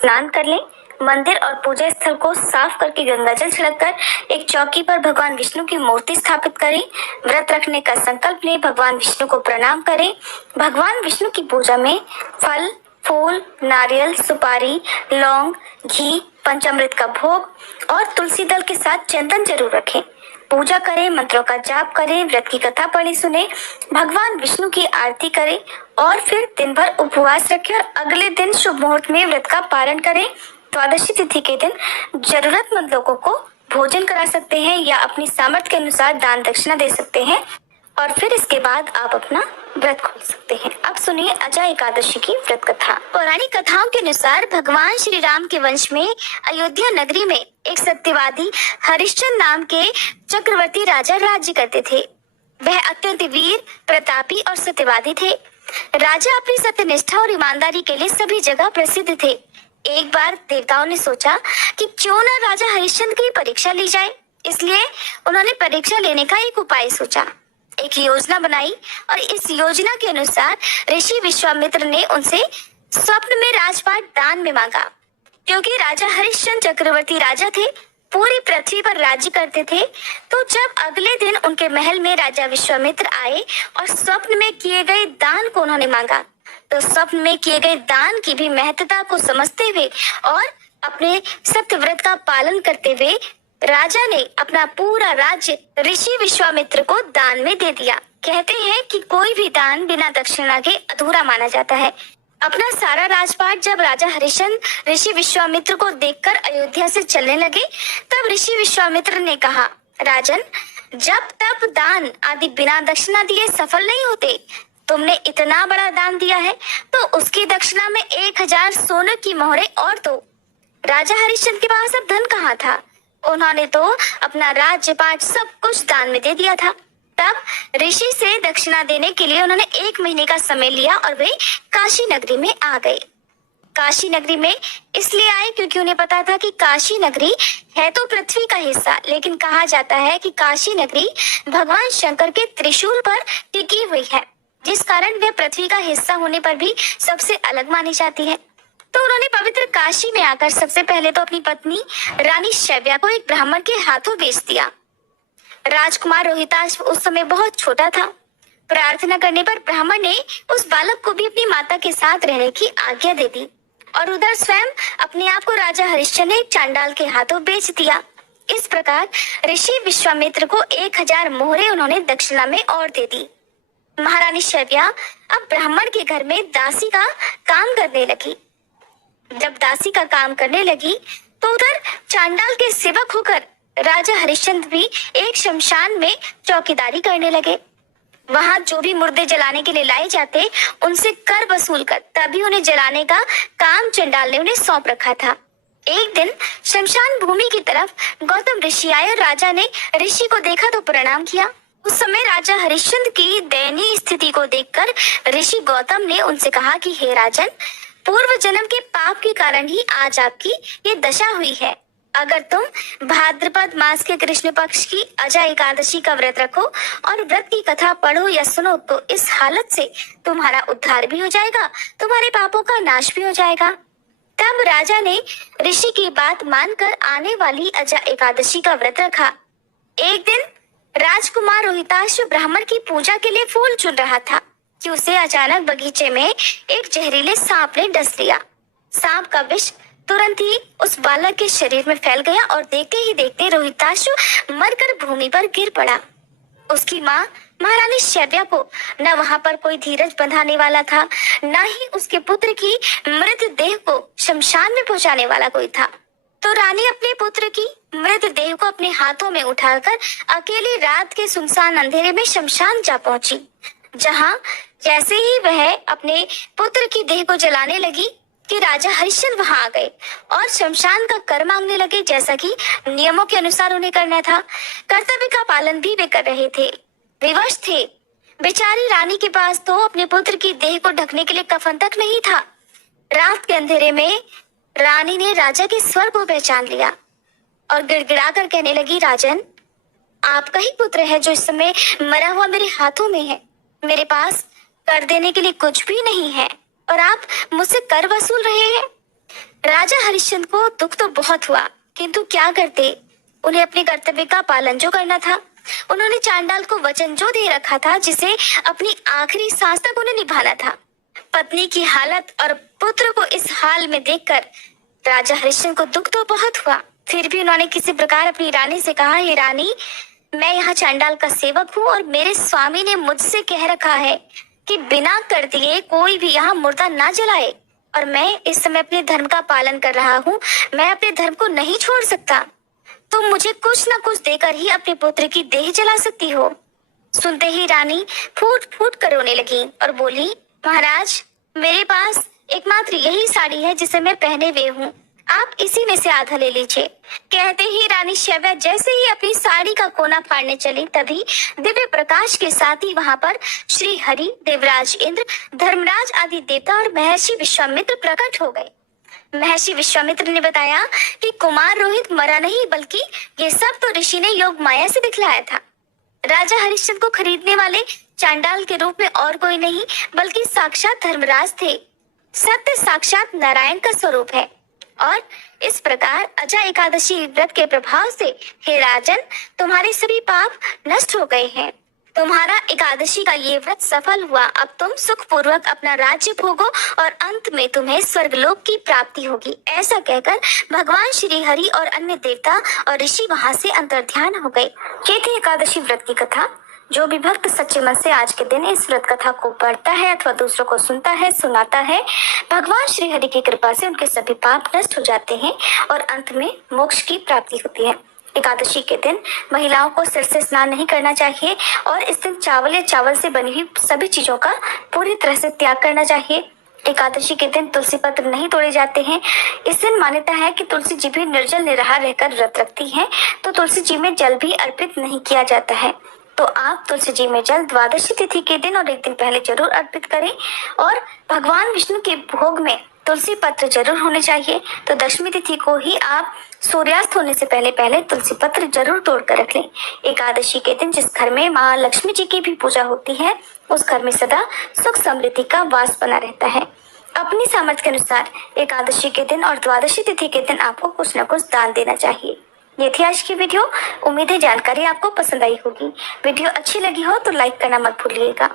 स्नान कर लें। मंदिर और पूजा स्थल को साफ करके गंगाजल छिड़ककर एक चौकी पर भगवान विष्णु की मूर्ति स्थापित करें। व्रत रखने का संकल्प लें। भगवान विष्णु को प्रणाम करें। भगवान विष्णु की पूजा में फल, फूल, नारियल, सुपारी, लौंग, घी, पंचामृत का भोग और तुलसी दल के साथ चंदन जरूर रखें। पूजा करें, मंत्रों का जाप करें, व्रत की कथा पढ़े सुने, भगवान विष्णु की आरती करें और फिर दिन भर उपवास रखें और अगले दिन शुभ मुहूर्त में व्रत का पालन करें। द्वादशी तिथि के दिन जरूरतमंद लोगों को भोजन करा सकते हैं या अपनी सामर्थ्य के अनुसार दान दक्षिणा दे सकते हैं और फिर इसके बाद आप अपना व्रत खोल सकते हैं। अब सुनिए अजय एकादशी की व्रत कथा। पौराणिक कथाओं के अनुसार भगवान श्री राम के वंश में अयोध्या नगरी में एक सत्यवादी हरिश्चंद्र नाम के चक्रवर्ती राजा राज्य करते थे। वह अत्यंत वीर, प्रतापी और सत्यवादी थे। राजा अपनी सत्यनिष्ठा और ईमानदारी के लिए सभी जगह प्रसिद्ध थे। एक बार देवताओं ने सोचा कि क्यों न राजा हरिश्चंद्र की परीक्षा ली जाए। इसलिए उन्होंने परीक्षा लेने का एक उपाय सोचा, एक योजना बनाई और इस योजना के अनुसार ऋषि विश्वामित्र ने उनसे स्वप्न में राजपाट दान में मांगा। क्योंकि राजा हरिश्चंद्र चक्रवर्ती राजा थे, पूरी पृथ्वी पर राज्य करते थे, तो जब अगले दिन उनके महल में राजा विश्वामित्र आए और स्वप्न में किए गए दान को उन्होंने मांगा, तो स्वप्न में किए गए दान की भी महत्ता को समझते हुए और अपने सत्य व्रत का पालन करते हुए राजा ने अपना पूरा राज्य ऋषि विश्वामित्र को दान में दे दिया। कहते हैं कि कोई भी दान बिना दक्षिणा के अधूरा माना जाता है। अपना सारा राजपाट जब राजा हरिश्चंद्र ऋषि विश्वामित्र को देखकर अयोध्या से चलने लगे, तब ऋषि विश्वामित्र ने कहा, राजन, जब तब दान आदि बिना दक्षिणा दिए सफल नहीं होते। तुमने इतना बड़ा दान दिया है तो उसकी दक्षिणा में 1000 सोने की मोहरें और दो। राजा हरिश्चंद्र के पास अब धन कहाँ था? उन्होंने तो अपना राज्यपाट सब कुछ दान में दे दिया था। तब ऋषि से दक्षिणा देने के लिए उन्होंने 1 महीने का समय लिया और वे काशी नगरी में आ गए। काशी नगरी में इसलिए आए क्योंकि उन्हें पता था कि काशी नगरी है तो पृथ्वी का हिस्सा, लेकिन कहा जाता है कि काशी नगरी भगवान शंकर के त्रिशूल पर टिकी हुई है, जिस कारण वह पृथ्वी का हिस्सा होने पर भी सबसे अलग मानी जाती है। तो उन्होंने पवित्र काशी में आकर सबसे पहले तो अपनी पत्नी रानी शैव्या को एक ब्राह्मण के हाथों बेच दिया। राजकुमार रोहिताश्व उस समय बहुत छोटा था। प्रार्थना करने पर ब्राह्मण ने उस बालक को भी अपनी माता के साथ रहने की आज्ञा दे दी और उधर स्वयं अपने आप को राजा हरिश्चंद्र ने चांडाल के हाथों बेच दिया। इस प्रकार ऋषि विश्वामित्र को 1000 मोहरें उन्होंने दक्षिणा में और दे दी। महारानी शैव्या अब ब्राह्मण के घर में दासी का काम करने लगी। जब दासी का काम करने लगी तो उधर चांडाल के सेवक होकर राजा हरिश्चंद्र भी एक शमशान में चौकीदारी करने लगे। वहां जो भी मुर्दे जलाने के लिए लाए जाते, उनसे कर वसूल कर तभी उन्हें जलाने का काम चंडाल ने उन्हें सौंप रखा था। एक दिन शमशान भूमि की तरफ गौतम ऋषि आए और राजा ने ऋषि को देखा तो प्रणाम किया। उस समय राजा हरिश्चंद्र की दयनीय स्थिति को देखकर ऋषि गौतम ने उनसे कहा कि हे राजन, पूर्व जन्म के पाप के कारण ही आज आपकी ये दशा हुई है। अगर तुम भाद्रपद मास के कृष्ण पक्ष की अजय एकादशी का व्रत रखो और व्रत की कथा पढ़ो या सुनो, तो इस हालत से तुम्हारा उद्धार भी हो जाएगा, तुम्हारे पापों का नाश भी हो जाएगा। तब राजा ने ऋषि की बात मानकर आने वाली अजय एकादशी का व्रत रखा। एक दिन राजकुमार रोहिताश्व ब्राह्मण की पूजा के लिए फूल चुन रहा था कि उसे अचानक बगीचे में एक जहरीले सांप ने डस लिया। सांप का विष तुरंत ही उस बालक के शरीर में फैल गया और देखते ही देखते रोहिताश्व मरकर भूमि पर गिर पड़ा। उसकी माँ महारानी शैव्या को न वहां पर कोई धीरज बंधाने वाला था, न ही उसके पुत्र की मृतदेह को शमशान में पहुंचाने वाला कोई था। तो रानी अपने पुत्र की मृतदेह को अपने हाथों में उठाकर अकेली रात के सुनसान अंधेरे में शमशान जा पहुंची, जहां जैसे ही वह अपने पुत्र की देह को जलाने लगी कि राजा हरिश्चंद्र वहां आ गए और शमशान का कर मांगने लगे, जैसा कि नियमों के अनुसार उन्हें करना था। कर्तव्य का पालन भी वे कर रहे थे। विवश थे। बेचारी रानी के पास तो अपने पुत्र की देह को ढकने के लिए कफन तक नहीं था। रात के अंधेरे में रानी ने राजा के स्वर को पहचान लिया और गिड़गिड़ा कर कहने लगी, राजन, आपका ही पुत्र है जो इस समय मरा हुआ मेरे हाथों में है। मेरे पास कर देने के लिए कुछ भी नहीं है और आप मुझसे कर वसूल रहे हैं। राजा हरिश्चंद्र को दुख तो बहुत हुआ, किंतु क्या करते, उन्हें अपने कर्तव्य का पालन जो करना था। उन्होंने चांडाल को वचन जो दे रखा था, जिसे अपनी आखिरी सांस तक उन्हें निभाना था। पत्नी की हालत और पुत्र को इस हाल में देखकर राजा हरिश्चंद्र को दुख तो बहुत हुआ, फिर भी उन्होंने किसी प्रकार अपनी रानी से कहा, हे रानी, मैं यहाँ चांडाल का सेवक हूँ और मेरे स्वामी ने मुझसे कह रखा है कि बिना कर दिए कोई भी यहाँ मुर्दा ना जलाए, और मैं इस समय अपने धर्म का पालन कर रहा हूँ। मैं अपने धर्म को नहीं छोड़ सकता। तुम मुझे कुछ न कुछ देकर ही अपने पुत्र की देह जला सकती हो। सुनते ही रानी फूट फूट कर रोने लगी और बोली, महाराज, मेरे पास एकमात्र यही साड़ी है जिसे मैं पहने हुए हूँ, आप इसी में से आधा ले लीजिए। कहते ही रानी शैव्या जैसे ही अपनी साड़ी का कोना फाड़ने चली, तभी दिव्य प्रकाश के साथ ही वहां पर श्री हरि, देवराज इंद्र, धर्मराज आदि देवता और महर्षि विश्वामित्र प्रकट हो गए। महर्षि विश्वामित्र ने बताया कि कुमार रोहित मरा नहीं, बल्कि ये सब तो ऋषि ने योग माया से दिखलाया था। राजा हरिश्चंद्र को खरीदने वाले चांडाल के रूप में और कोई नहीं बल्कि साक्षात धर्मराज थे। सत्य साक्षात नारायण का स्वरूप है। और इस प्रकार अजा एकादशी व्रत के प्रभाव से हे राजन, तुम्हारे सभी पाप नष्ट हो गए हैं। तुम्हारा एकादशी का ये व्रत सफल हुआ। अब तुम सुख पूर्वक अपना राज्य भोगो और अंत में तुम्हें स्वर्गलोक की प्राप्ति होगी। ऐसा कहकर भगवान श्री हरि और अन्य देवता और ऋषि वहां से अंतर्ध्यान हो गए। ये थी एकादशी व्रत की कथा। जो भी भक्त सच्चे मन से आज के दिन इस व्रत कथा को पढ़ता है अथवा दूसरों को सुनता है, सुनाता है, भगवान श्री हरि की कृपा से उनके सभी पाप नष्ट हो जाते हैं और अंत में मोक्ष की प्राप्ति होती है। एकादशी के दिन महिलाओं को सिर से स्नान नहीं करना चाहिए और इस दिन चावल या चावल से बनी हुई सभी चीजों का पूरी तरह से त्याग करना चाहिए। एकादशी के दिन तुलसी पत्र नहीं तोड़े जाते हैं। इस दिन मान्यता है कि तुलसी जी भी निर्जल निराहा रहकर व्रत रखती हैं, तो तुलसी जी में जल भी अर्पित नहीं किया जाता है। तो आप तुलसी जी में जल द्वादशी तिथि के दिन और एक दिन पहले जरूर अर्पित करें। और भगवान विष्णु के भोग में तुलसी पत्र जरूर होने चाहिए। तो दशमी तिथि को ही आप सूर्यास्त होने से पहले पहले तुलसी पत्र जरूर तोड़ कर रख लें। एकादशी के दिन जिस घर में माँ लक्ष्मी जी की भी पूजा होती है, उस घर में सदा सुख समृद्धि का वास बना रहता है। अपनी सामर्थ्य के अनुसार एकादशी के दिन और द्वादशी तिथि के दिन आपको कुछ न कुछ दान देना चाहिए। ये थी आज की वीडियो। उम्मीद है जानकारी आपको पसंद आई होगी। वीडियो अच्छी लगी हो तो लाइक करना मत भूलिएगा।